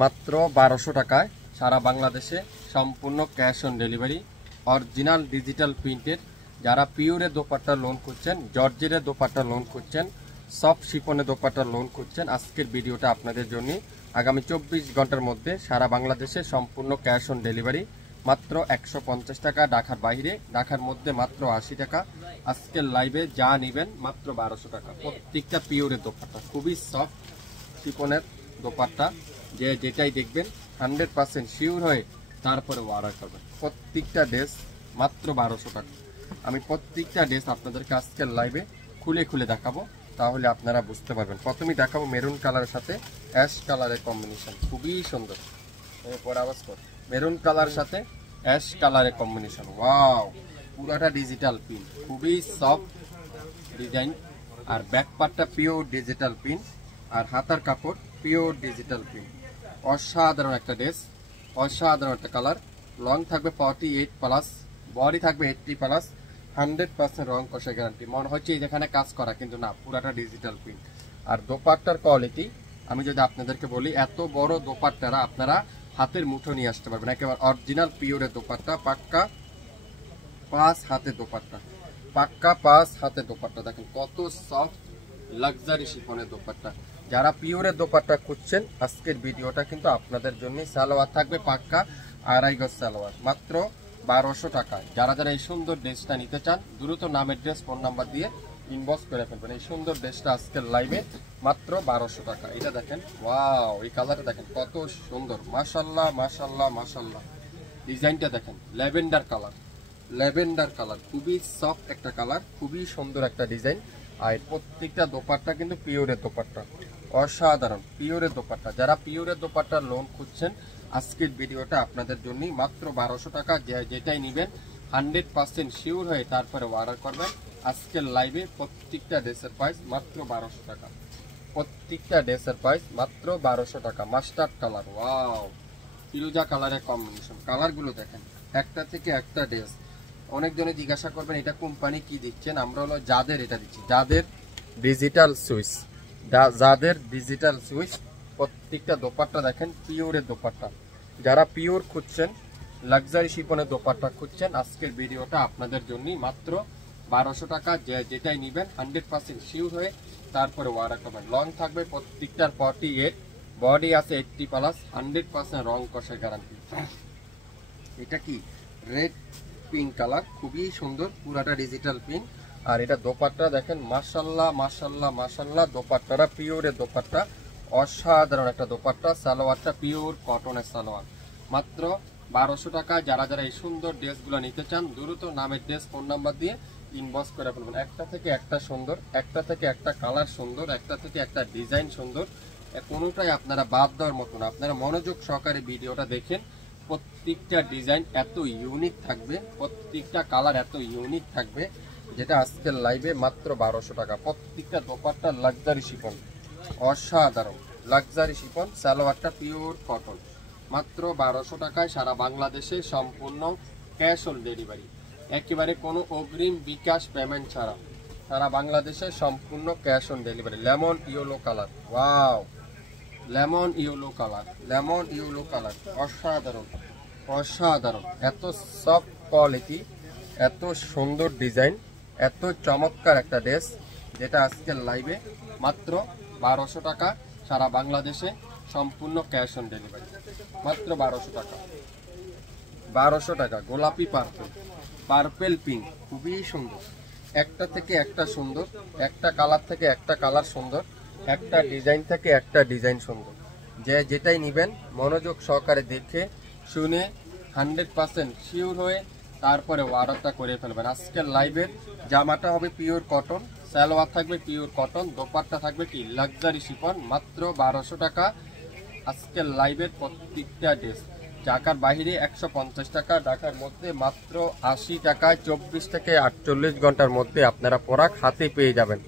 মাত্র 1200 টাকায় সারা বাংলাদেশে সম্পূর্ণ cash on delivery. Original digital প্রিন্টের যারা পিওরের দোপাট্টা লোন করছেন, জর্জের দোপাট্টা লোন করছেন, সফট শিফনের দোপাট্টা লোন করছেন, আজকের ভিডিওটা আপনাদের জন্য। আগামী 24 ঘন্টার মধ্যে সারা বাংলাদেশে সম্পূর্ণ ক্যাশ অন ডেলিভারি। মাত্র 150 টাকা ঢাকার বাইরে, ঢাকার মধ্যে মাত্র 80 টাকা। আজকের লাইভে যা নেবেন মাত্র 1200 টাকা। প্রত্যেকটা পিওরের দোপাট্টা, খুবই সফট শিফনের দোপাট্টা, যেটাই দেখবেন 100% শিওর হয়ে তারপরে অর্ডার করবেন। প্রত্যেকটা ড্রেস মাত্র 1200 টাকা। আমি প্রত্যেকটা ড্রেস আপনাদেরকে আজকের লাইভে খুলে খুলে দেখাবো, তাহলে আপনারা বুঝতে পারবেন। প্রথমেই দেখাবো মেরুন কালারের সাথে অ্যাশ কালারের কম্বিনেশন, খুবই সুন্দর। পরে আওয়াজ কর, মেরুন কালার সাথে অ্যাশ কালারের কম্বিনেশন, ওয়াও, পুরাটা ডিজিটাল প্রিন্ট, খুবই সফট ডিজাইন। আর ব্যাক পার্টটা পিওর ডিজিটাল প্রিন্ট, আর হাতার কাপড় পিওর ডিজিটাল প্রিন্ট। অসাধারণ একটা ড্রেস, অসাধারণ একটা কালার। লং থাকবে 48+, বডি থাকবে 80+, 100% রং কষা গ্যারান্টি। মনে হচ্ছে যেখানে কাজ করা, কিন্তু না, পুরাটা ডিজিটাল প্রিন্ট। আর দোপাট্টার কোয়ালিটি আমি যদি আপনাদেরকে বলি, এত বড় দোপাট্টারা আপনারা হাতের মুঠো নিয়ে আসতে পারবেন। একেবারে অরিজিনাল পিওরের দোপাট্টা, পাক্কা 5 হাতে দোপাট্টা, পাক্কা 5 হাতে দোপাট্টা। দেখেন কত সফট লাক্সারি শিফনের দোপাট্টা। যারা পিওরের দোপাট্টা খুঁজছেন, আজকের ভিডিওটা কিন্তু আপনাদের জন্য। সালোয়ার থাকবে পাক্কা 2.5 গজ সালোয়ার, মাত্র 1200 টাকায়। যারা যারা এই সুন্দর ড্রেসটা নিতে চান, দ্রুত নাম অ্যাড্রেস ফোন নাম্বার দিয়ে ইনবক্স করে ফেলবেন। এই সুন্দর ড্রেসটা আজকের লাইভে মাত্র 1200 টাকা। এটা দেখেন, ওয়াও, এই কালারটা দেখেন কত সুন্দর, মাশাল্লাহ মাশাল্লাহ মাশাল্লাহ। ডিজাইনটা দেখেন, ল্যাভেন্ডার কালার, ল্যাভেন্ডার কালার, খুবই সফট একটা কালার, খুবই সুন্দর একটা ডিজাইন। আর প্রত্যেকটা দোপাট্টা কিন্তু পিওরের দোপাট্টা, অসাধারণ পিওরের দোপাট্টা। যারা পিওরের দোপাট্টার লোন খুঁজছেন, আজকের ভিডিওটা আপনাদের জন্য। মাত্র 1200 টাকা, যেটাই নেবেন 100% শিওর হয়ে তারপরে অর্ডার করবেন। আজকের লাইভে প্রত্যেকটা ড্রেসের প্রাইস মাত্র 1200 টাকা। প্রত্যেকটা ড্রেসের প্রাইস মাত্র 1200 টাকা। মাস্টার্ড কালার, ওয়াও, ফিরোজা কালারের কম্বিনেশন। কালারগুলো দেখেন, একটা থেকে একটা ড্রেস। অনেকজনে জিজ্ঞাসা করবেন এটা কোম্পানি কি দিচ্ছেন। আমরা হলো যাদের এটা দিচ্ছি, যাদের ডিজিটাল সুইচ, যাদের ডিজিটাল সুইচ। প্রত্যেকটা দোপাট্টা দেখেন পিওরের দোপাট্টা। যারা পিওর খুঁজছেন, লাক্সারি শিফনের দোপাট্টা খুঁজছেন, আজকের ভিডিওটা আপনাদের জন্য। মাত্র 1200 টাকা, যেটাই নেবেন 100% শিওর হয়ে তারপরে অর্ডার করবেন। লং থাকবে প্রত্যেকটার 48, বডি আছে 80+, 100% রং কষা গ্যারান্টি। এটা কি রেড পিঙ্ক কালার, খুবই সুন্দর, পুরাটা ডিজিটাল প্রিন্ট। আর এটা দোপাট্টা দেখেন, মাশাল্লাহ মাশাল্লাহ মাশাল্লাহ। দোপাট্টাটা পিওরের দোপাট্টা, অসাধারণ একটা দোপাট্টা। সালোয়ারটা পিওর কটনের সালোয়ার, মাত্র 1200 টাকা। যারা যারা এই সুন্দর ড্রেসগুলো নিতে চান, দ্রুত নামের ড্রেস ফোন নাম্বার দিয়ে ইনবক্স করে ফেলবেন। একটা থেকে একটা সুন্দর, একটা থেকে একটা কালার সুন্দর, একটা থেকে একটা ডিজাইন সুন্দর। কোনোটাই আপনারা বাদ দেওয়ার মতো না। আপনারা মনোযোগ সহকারে ভিডিওটা দেখেন। প্রত্যেকটা ডিজাইন এত ইউনিক থাকবে, প্রত্যেকটা কালার এত ইউনিক থাকবে, যেটা আজকের লাইভে মাত্র 1200 টাকা। প্রত্যেকটা দোপাট্টা লাক্সারি শিফন, অসাধারণ লাক্সারি শিফন। সালোয়ারটা পিওর কটন, মাত্র 1200 টাকায় সারা বাংলাদেশে সম্পূর্ণ ক্যাশ অন ডেলিভারি। একেবারে কোনো অগ্রিম বিকাশ পেমেন্ট ছাড়া সারা বাংলাদেশে সম্পূর্ণ cash on delivery. Lemon yellow colour, wow, lemon yellow colour, lemon yellow colour, অসাধারণ অসাধারণ। এত সফট কোয়ালিটি, এত সুন্দর ডিজাইন, এত চমৎকার একটা ড্রেস, যেটা আজকের লাইভে মাত্র 1200 টাকা সারা বাংলাদেশে সম্পূর্ণ ক্যাশ অন ডেলিভারি। মাত্র 1200 টাকা, 1200 টাকা। গোলাপি পার্পেল, পার্পেল পিঙ্ক, খুবই সুন্দর, একটা থেকে একটা সুন্দর, একটা কালার থেকে একটা কালার সুন্দর, একটা ডিজাইন থেকে একটা ডিজাইন সুন্দর। যেটাই নেবেন মনোযোগ সহকারে দেখে শুনে 100% শিওর হয়ে তারপরে অর্ডারটা করে ফেলবেন। আজকের লাইভের জামাটা হবে পিওর কটন, সালোয়ার থাকবে পিওর কটন, দোপাট্টা থাকবে কি লাক্সারি শিফন। মাত্র 1200 টাকা আজকের লাইভের প্রত্যেকটা ড্রেস। ঢাকার বাইরে 150 টাকা, ঢাকার মধ্যে মাত্র 80 টাকায় 24 থেকে 48 ঘন্টার মধ্যে আপনারা প্রোডাক্ট হাতে পেয়ে যাবেন।